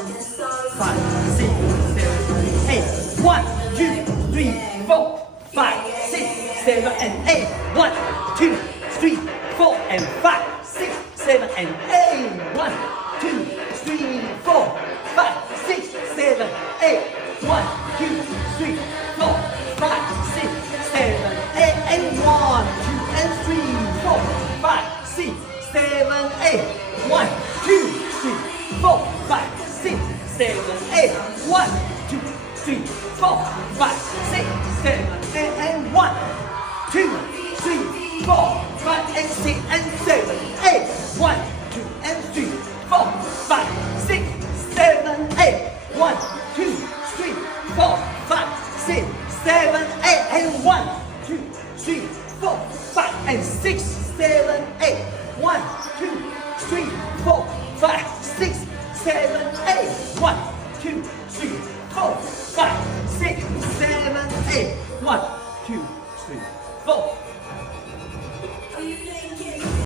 5, 6, 7, 8. 1, 2, 3, 4, 5, 6, 7, and 8. 1, 2, 3, 4, and 5, 6, 7, and 8. 1, 2, 3, 4, 5, 6, 7, 8. 1, 2, 3, 4, 5, 6, 7, 8. And 1, 2, and 3, 4, 5, 6, 7, 8. 1, 2, 3, 4, 5, 6, 7, 8. 1, 2, 3, 4, 5, 6, 7, 8. And 1, 2, 3, 4, 5, and 6, and 7, 8. 1, 2, and 3, 4, 5, 6, 7, 8. 1, 2, 3, 4, 5, 6, 7, 8. And 1, 2, 3, 4, 5, and 6, 7, 8. 1, 2, 3, 4, 5, 6, 7, 8. 1, 2, 3, 4, 5, 6, 7, 8. 1, 2, 3, 4.